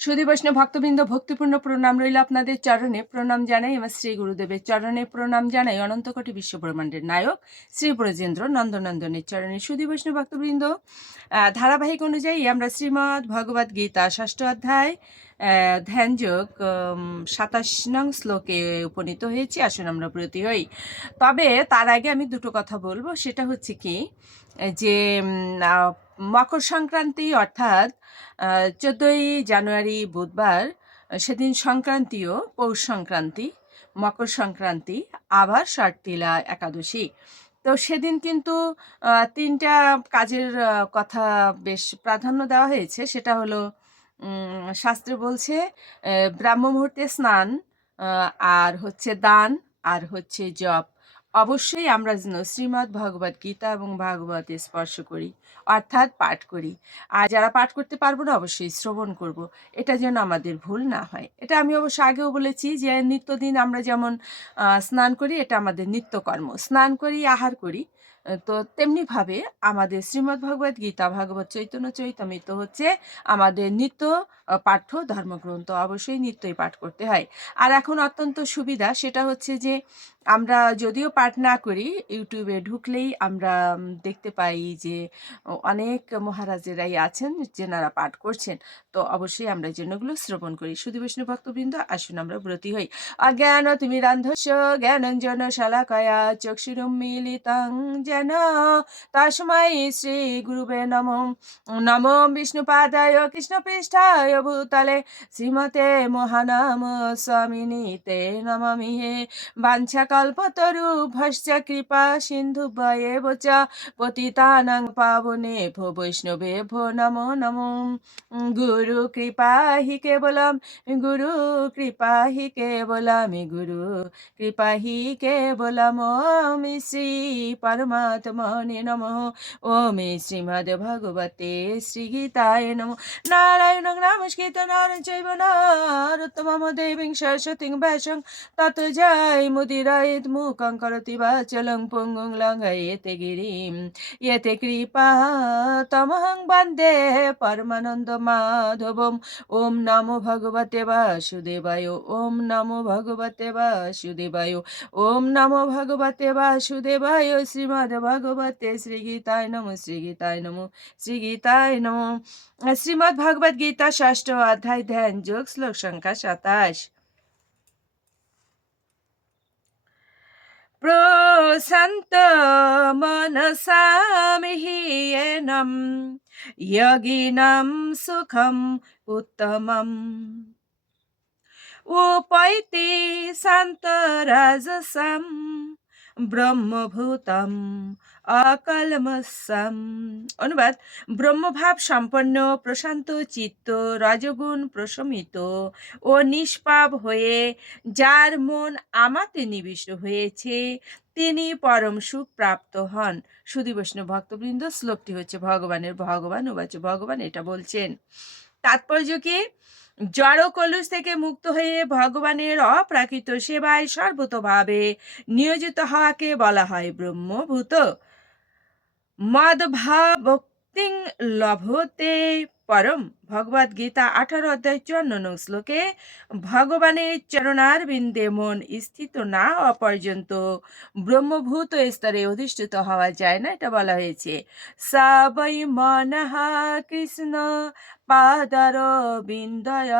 সুধী বৈষ্ণব ভক্তবৃন্দ, ভক্তিপূর্ণ প্রণাম রইল আপনাদের চরণে। প্রণাম জানাই আমার শ্রী গুরুদেবের চরণে, প্রণাম জানাই অনন্তকোটি বিশ্বব্রহ্মাণ্ডের নায়ক শ্রী ব্রজেন্দ্র নন্দনন্দনের চরণে। সুধী বৈষ্ণব ভক্তবৃন্দ, ধারাবাহিক অনুযায়ী আমরা শ্রীমদ্ ভগবদ গীতা ৬ষ্ঠ অধ্যায় ধ্যানযোগ ২৭ নং শ্লোকে উপনীত হয়েছি। আসুন আমরা ব্রতী হই। তবে তার আগে আমি দুটো কথা বলবো। সেটা হচ্ছে কি, যে মকর সংক্রান্তি অর্থাৎ ১৪ই জানুয়ারি বুধবার, সেদিন সংক্রান্তিও পৌষ সংক্রান্তি, মকর সংক্রান্তি, আবার ষটতিলা একাদশী। তো সেদিন কিন্তু ৩টা কাজের কথা বেশ প্রাধান্য দেওয়া হয়েছে। সেটা হলো, শাস্ত্রে বলছে ব্রাহ্ম মুহূর্তে স্নান, আর হচ্ছে দান, আর হচ্ছে জপ। অবশ্যই আমরা যেন শ্রীমদ্ ভগবদ গীতা এবং ভাগবতে স্পর্শ করি, অর্থাৎ পাঠ করি। আর যারা পাঠ করতে পারবো না, অবশ্যই শ্রবণ করব। এটা যেন আমাদের ভুল না হয়। এটা আমি অবশ্য আগেও বলেছি যে নিত্যদিন আমরা যেমন স্নান করি, এটা আমাদের নিত্যকর্ম। স্নান করি, আহার করি, তো তেমনিভাবে আমাদের শ্রীমদ্ ভগবদ গীতা, ভাগবত চৈতন্য চৈতামৃত হচ্ছে আমাদের নিত্য পাঠ্য ধর্মগ্রন্থ। অবশ্যই নিত্যই পাঠ করতে হয়। আর এখন অত্যন্ত সুবিধা, সেটা হচ্ছে যে আমরা যদিও পাঠ না করি, ইউটিউবে ঢুকলেই আমরা দেখতে পাই যে অনেক মহারাজেরাই আছেন যেনারা পাঠ করছেন। তো অবশ্যই আমরা এই জন্য এগুলো শ্রবণ করি। সুধী বৈষ্ণব ভক্তবৃন্দ, আসুন আমরা ব্রতী হই। অজ্ঞান তিমিরান্ধস্য জ্ঞানঞ্জন শালাকায়া চক্ষুরুন্মীলিতং যেন তস্मै শ্রী গুরুবে নমঃ। নমো বিষ্ণুপাদায় কৃষ্ণপৃষ্ঠায় ভূতলে শ্রীমতে মহানাম স্বামিনী তে নমামি হে। বাঞ্ছাকল্পতরুভ্যশ্চ কৃপা সিন্ধুভ্যেব চ পতিতানাং পাবনেভ্যো বৈষ্ণবেভ্যো নমো নমো। গুরু কৃপা হি কেবলম, গুরু কৃপা হি কেবলম, গুরু কৃপা হি কেবলম। ওম শ্রী পরমাত্মনে নমঃ। ওম শ্রীমদ্ ভগবতে শ্রীগীতায় নমঃ। নারায়ণং নমস্কৃত্য নরং চৈব নরোত্তমং দেবীং সরস্বতীং ব্যাসং ততো জয়মুদীরয়েৎ মুখং করোতি বাচালং পঙ্গুং লঙ্ঘয়েতে গিরিম ইয়তে কৃপা তমহং বন্দে পরমানন্দ মাধবম। ওম নমো ভগবতে বাসুদেবায়। ওম নমো ভগবতে বাসুদেবায়। ওম নমো ভগবতে বাসুদেবায়। শ্রীমদ্ ভগবতে শ্রীগীতায় নমঃ। শ্রীগীতায় নমঃ। শ্রীগীতায় নমঃ। শ্রীমদ্ ভগবদ গীতা ৬ষ্ঠ অধ্যায় ধ্যান যোগ শ্লোক সংখ্যা ২৭। প্রশান্ত মনসামিহিয়েনম যোগিনাম সুখম উত্তমম উপৈতি শান্তরাজসম ব্রহ্মভূতম অকলমসম। অনুবাদ: ব্রহ্মভাব সম্পন্ন, প্রশান্ত চিত্ত, রজগুণ প্রশমিত ও নিষ্পাপ হয়ে যার মন আমাতে নিবিষ্ট হয়েছে, তিনি পরম সুখ প্রাপ্ত হন। সুধী বৈষ্ণব ভক্তবৃন্দ, শ্লোকটি হচ্ছে ভগবানের। ভগবান উবাচ, ভগবান এটা বলছেন। তাৎপর্য কি? জড় কলুষ থেকে মুক্ত হয়ে ভগবানের অপ্রাকৃত সেবায় সর্বতোভাবে নিয়োজিত হওয়াকে বলা হয় ব্রহ্মভূত। মদভাবক্তিং লভতে পরম। ভগবদ গীতা 18 অধ্যায় 54 নং শ্লোকে ভগবানের চরণারবিন্দে মন স্থিত না হওয়া পর্যন্ত ব্রহ্মভূত স্তরে অধিষ্ঠিত হওয়া যায় না, এটা বলা হয়েছে। সা বৈ মনঃ কৃষ্ণ পাদার বিন্দয়।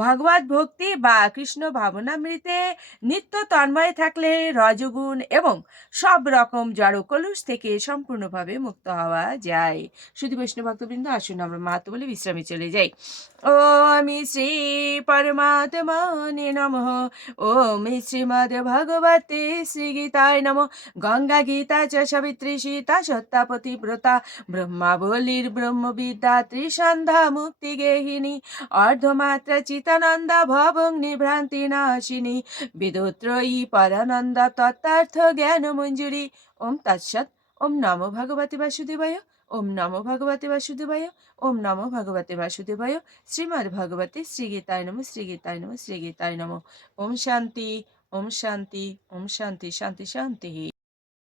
ভগবত ভক্তি বা কৃষ্ণ ভাবনামৃতে নিত্য তন্ময় থাকলে রজগুণ এবং সব রকম জড় কলুষ থেকে সম্পূর্ণভাবে মুক্ত হওয়া যায়। শুধু বৈষ্ণব ভক্তবৃন্দ, আসুন আমরা মাহাত্ম্য বলে বিশ্রামে চলে যাই। ওম শ্রী পরমাত্মনে নমঃ। ওম শ্রীমদ্ ভগবতে শ্রীগীতায় নমঃ। গঙ্গা গীতা চ সাবিত্রী সীতা সত্যা পতিব্রতা ব্রহ্মাবলীর ব্রহ্মবিদ্যা ত্রিসন্ধ্যা মুক্তি গেহিনী অর্ধমাত্রা চিতানন্দা ভবং নিভ্রান্তি নাশিনী বিদোত্রয়ী পরানন্দা তত্ত্বার্থ জ্ঞান মঞ্জুরি। ওম তৎসৎ। ওম নমো ভগবতে বাসুদেবায়। ওম নমো ভগবতে বাসুদেবায়। ওম নমো ভগবতে বাসুদেবায়। শ্রীমদ্ ভগবতে শ্রীগীতায় নমঃ। শ্রীগীতায় নমঃ। শ্রীগীতায় নমঃ। ওম শান্তি। ওম শান্তি। ওম শান্তি। শান্তি শান্তি।